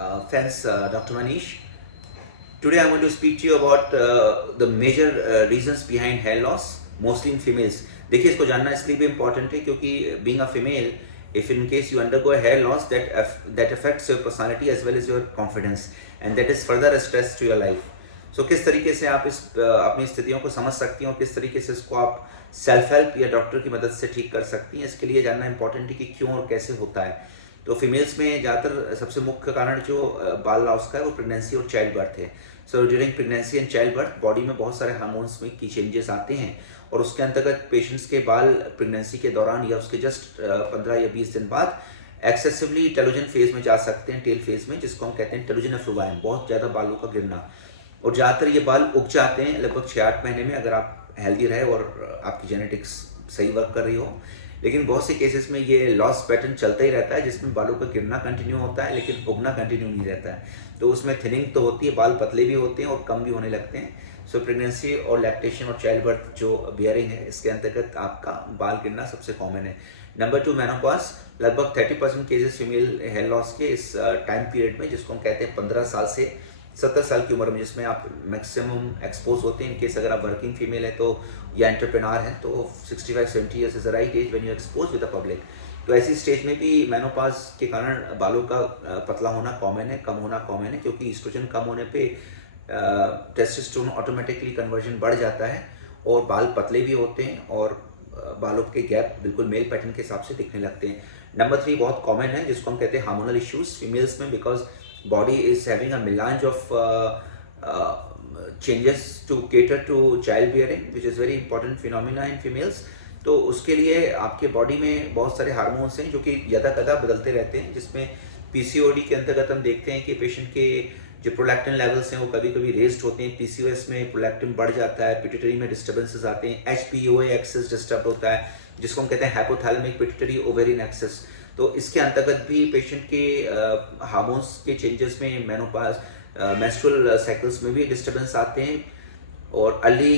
Thanks, Dr. Manish. Today I'm going to speak to you about the major reasons behind hair loss, mostly in females. देखिए इसको जानना इसलिए भी important है क्योंकि being a female, if in case you undergo a hair loss, that affects your personality as well as your confidence, and that is further a stress to your life. So किस तरीके से आप इस अपनी स्थितियों को समझ सकती हैं और किस तरीके से इसको आप सेल्फ हेल्प या डॉक्टर की मदद से ठीक कर सकती हैं, इसके लिए जानना इंपॉर्टेंट है कि क्यों और कैसे होता है. तो फीमेल्स में ज़्यादातर सबसे मुख्य कारण जो बाल लॉस का है वो प्रेगनेंसी और चाइल्ड बर्थ है. So during pregnancy and child birth body में बहुत सारे हार्मोन्स में की चेंजेस आते हैं और उसके अंतर्गत पेशेंट्स के बाल प्रेगनेंसी के दौरान या उसके जस्ट 15 या 20 दिन बाद एक्सेसिवली टेलोजन फेज में जा सकते हैं, टेल फेज में, जिसको हम कहते हैं टेलोजन एफ्लुवाइम, बहुत ज़्यादा बालों का गिरना. और ज़्यादातर ये बाल उग जाते हैं लगभग 6-8 महीने में अगर आप हेल्दी रहे और आपकी जेनेटिक्स सही वर्क कर रही हो. लेकिन बहुत से केसेस में ये लॉस पैटर्न चलता ही रहता है जिसमें बालों का गिरना कंटिन्यू होता है लेकिन उगना कंटिन्यू नहीं रहता है. तो उसमें थिनिंग तो होती है, बाल पतले भी होते हैं और कम भी होने लगते हैं. सो प्रेगनेंसी और लैक्टेशन और चाइल्ड बर्थ जो बियरिंग है इसके अंतर्गत आपका बाल गिरना सबसे कॉमन है. Number 2, menopause. लगभग 30% केसेस फीमेल हेयर लॉस के इस टाइम पीरियड में, जिसको हम कहते हैं 15 साल से 70 साल की उम्र में, जिसमें आप मैक्सिमम एक्सपोज होते हैं. इनकेस अगर आप वर्किंग फीमेल है तो या एंटरप्रेन्योर है तो 65-70 years is the right age when you expose with the public. तो ऐसी स्टेज में भी मेनोपॉज के कारण बालों का पतला होना कॉमन है, कम होना कॉमन है, क्योंकि ईस्ट्रोजन कम होने पे टेस्टोस्टेरोन ऑटोमेटिकली कन्वर्जन बढ़ जाता है और बाल पतले भी होते हैं और बालों के गैप बिल्कुल मेल पैटर्न के हिसाब से दिखने लगते हैं. नंबर 3 बहुत कॉमन है जिसको हम कहते हैं हार्मोनल इश्यूज फीमेल्स में, because body is having a melange of changes to cater to childbearing, which is very important phenomena in females. तो उसके लिए आपके बॉडी में बहुत सारे हार्मोन्स हैं जो कि यदा कदा बदलते रहते हैं, जिसमें पीसीओडी के अंतर्गत हम देखते हैं कि पेशेंट के जो प्रोलैक्टिन लेवल्स हैं वो कभी कभी रेज्ड होते हैं. पीसीओएस में प्रोलैक्टिन बढ़ जाता है, पिट्यूटरी में डिस्टर्बेंसेस आते हैं, एचपीओए एक्सेस डिस्टर्ब होता है जिसको हम कहते हैं हाइपोथैलेमिक पिट्यूटरी ओवेरियन एक्सेस. तो इसके अंतर्गत भी पेशेंट के हार्मोन्स के चेंजेस में मेनोपॉज, मेंस्ट्रुअल साइकिल्स में भी डिस्टर्बेंस आते हैं और अर्ली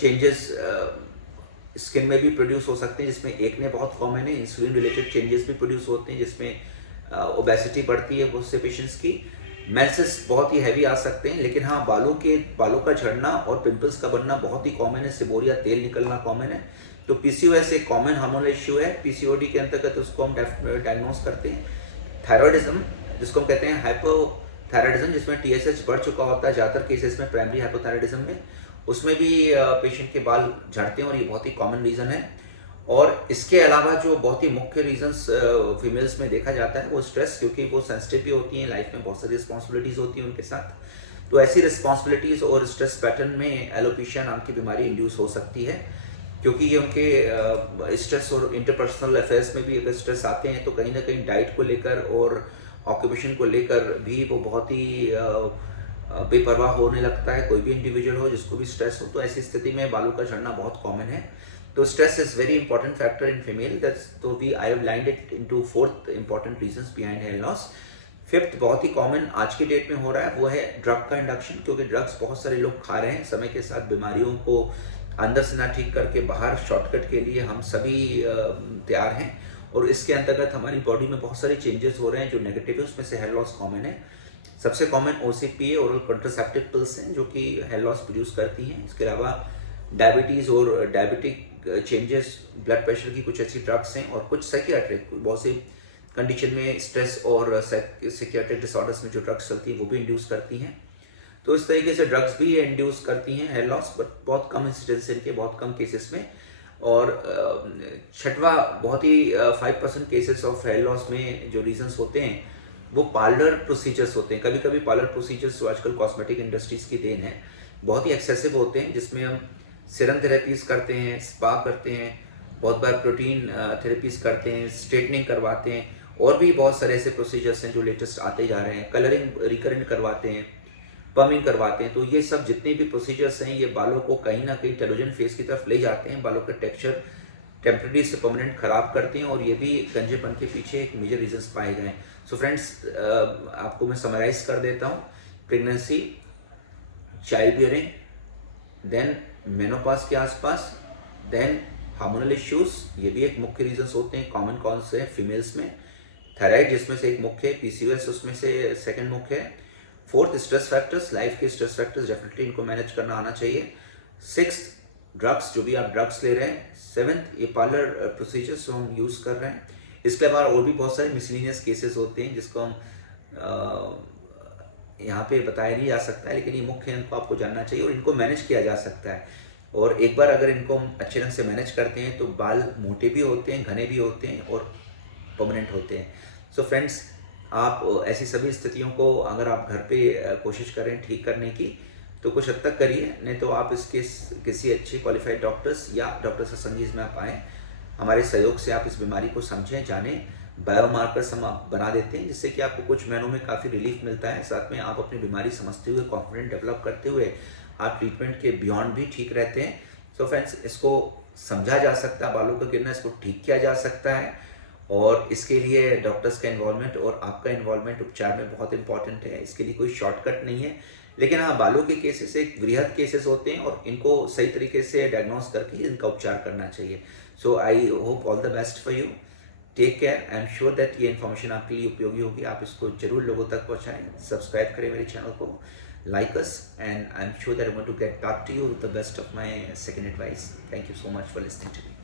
चेंजेस स्किन में भी प्रोड्यूस हो सकते हैं, जिसमें एक ने बहुत कॉमन है, इंसुलिन रिलेटेड चेंजेस भी प्रोड्यूस होते हैं जिसमें ओबेसिटी बढ़ती है बहुत से पेशेंट्स की. मेंसेस बहुत ही हैवी आ सकते हैं, लेकिन हाँ बालों का झड़ना और पिंपल्स का बनना बहुत ही कॉमन है, सिबोरिया तेल निकलना कॉमन है. तो पीसीओएस एक कॉमन हार्मोनल इश्यू है. पीसीओडी के अंतर्गत उसको हम डायग्नोस करते हैं. थायराइडिज्म जिसको हम कहते हैं हाइपोथायराइडिज्म, जिसमें टीएसएच बढ़ चुका होता है ज़्यादातर केसेस में प्राइमरी हाइपोथायराइडिज्म में, उसमें भी पेशेंट के बाल झड़ते हैं और ये बहुत ही कॉमन रीज़न है. और इसके अलावा जो बहुत ही मुख्य रीजंस फीमेल्स में देखा जाता है वो स्ट्रेस, क्योंकि वो सेंसिटिव भी होती हैं, लाइफ में बहुत सारी रिस्पॉन्सिबिलिटीज़ होती हैं उनके साथ. तो ऐसी रिस्पॉन्सिबिलिटीज़ और स्ट्रेस पैटर्न में एलोपेशिया नाम की बीमारी इंड्यूस हो सकती है, क्योंकि ये उनके स्ट्रेस और इंटरपर्सनल अफेयर्स में भी अगर स्ट्रेस आते हैं तो कहीं ना कहीं डाइट को लेकर और ऑक्यूपेशन को लेकर भी वो बहुत ही बेपरवाह होने लगता है. कोई भी इंडिविजुअल हो जिसको भी स्ट्रेस हो, तो ऐसी स्थिति में बालों का झड़ना बहुत कॉमन है. तो stress is very important factor in female. तो I have lined it into 4th important reasons behind hair loss. 5th बहुत ही कॉमन आज के डेट में हो रहा है वो है ड्रग का इंडक्शन, क्योंकि ड्रग्स बहुत सारे लोग खा रहे हैं. समय के साथ बीमारियों को अंदर से ना ठीक करके बाहर शॉर्टकट के लिए हम सभी तैयार हैं और इसके अंतर्गत हमारी बॉडी में बहुत सारे चेंजेस हो रहे हैं जो नेगेटिव है. उसमें से हेयर लॉस कॉमन है. सबसे कॉमन ओसीपीए ओरल कॉन्ट्रासेप्टिव पिल्स हैं जो कि हेयर लॉस प्रोड्यूस करती हैं. इसके अलावा डायबिटीज़ और डायबिटिक चेंजेस, ब्लड प्रेशर की कुछ ऐसी ड्रग्स हैं और कुछ साइकियाट्रिक बहुत सी कंडीशन में स्ट्रेस और साइकियाट्रिक डिसऑर्डर्स में जो ड्रग्स चलती हैं वो भी इंड्यूस करती हैं. तो इस तरीके से ड्रग्स भी इंड्यूस करती हैं हेयर लॉस, बट बहुत कम इंसिडेंस इनके, बहुत कम केसेस में. और 6वां बहुत ही 5% केसेस ऑफ हेयर लॉस में जो रीजंस होते हैं वो पार्लर प्रोसीजर्स होते हैं. कभी कभी पार्लर प्रोसीजर्स जो आजकल कॉस्मेटिक इंडस्ट्रीज की देन है बहुत ही एक्सेसिव होते हैं, जिसमें हम सीरम थेरेपीज करते हैं, स्पा करते हैं, बहुत बार प्रोटीन थेरेपीज करते हैं, स्ट्रेटनिंग करवाते हैं और भी बहुत सारे ऐसे प्रोसीजर्स हैं जो लेटेस्ट आते जा रहे हैं. कलरिंग रिकरेंट करवाते हैं, पमिंग करवाते हैं. तो ये सब जितने भी प्रोसीजर्स हैं ये बालों को कहीं ना कहीं टेलोजन फेस की तरफ ले जाते हैं, बालों का टेक्सचर टेम्परेरी से परमानेंट खराब करते हैं और ये भी गंजेपन के पीछे एक मेजर रीजंस पाए गए हैं. सो फ्रेंड्स, आपको मैं समराइज कर देता हूँ. Pregnancy, child bearing, then menopause के आसपास, देन हार्मोनल इश्यूज, ये भी एक मुख्य रीजंस होते हैं. कॉमन कौन से हैं फीमेल्स में. थायराइड जिसमें से एक मुख्य है, पीसीओएस उसमें से सेकंड मुख्य है। फोर्थ स्ट्रेस फैक्टर्स, लाइफ के स्ट्रेस फैक्टर्स डेफिनेटली इनको मैनेज करना आना चाहिए। सिक्स्थ ड्रग्स, जो भी आप ड्रग्स ले रहे हैं। सेवन्थ ये पार्लर प्रोसीजर्स जो हम यूज़ कर रहे हैं। इसके अलावा और भी बहुत सारे मिसलिनियस केसेस होते हैं जिसको हम यहाँ पे बताया नहीं जा सकता है, लेकिन ये मुख्य इनको आपको जानना चाहिए और इनको मैनेज किया जा सकता है। और एक बार अगर इनको हम अच्छे ढंग से मैनेज करते हैं तो बाल मोटे भी होते हैं, घने भी होते हैं और परमानेंट होते हैं। सो फ्रेंड्स, आप ऐसी सभी स्थितियों को अगर आप घर पे कोशिश करें ठीक करने की तो कुछ हद तक करिए, नहीं तो आप इसके किसी अच्छे क्वालिफाइड डॉक्टर्स या डॉक्टर सत्संगीज में आप आएँ। हमारे सहयोग से आप इस बीमारी को समझें, जानें। बायोमार्कर्स हम आप बना देते हैं जिससे कि आपको कुछ महीनों में काफ़ी रिलीफ मिलता है। साथ में आप अपनी बीमारी समझते हुए, कॉन्फिडेंट डेवलप करते हुए आप ट्रीटमेंट के बियॉन्ड भी ठीक रहते हैं। सो फ्रेंड्स, इसको समझा जा सकता है, बालों का गिरना, इसको ठीक किया जा सकता है और इसके लिए डॉक्टर्स का इन्वॉल्वमेंट और आपका इन्वॉल्वमेंट उपचार में बहुत इंपॉर्टेंट है। इसके लिए कोई शॉर्टकट नहीं है, लेकिन हाँ, बालों के केसेस एक वृहद केसेस होते हैं और इनको सही तरीके से डायग्नोस करके इनका उपचार करना चाहिए। So I hope all the best for you. Take care. I am sure that ये इन्फॉर्मेशन आपके लिए उपयोगी होगी। आप इसको जरूर लोगों तक पहुँचाएँ। सब्सक्राइब करें मेरे चैनल को, like us, and I'm sure that I'm going to get back to you with the best of my second advice. Thank you so much for listening to me.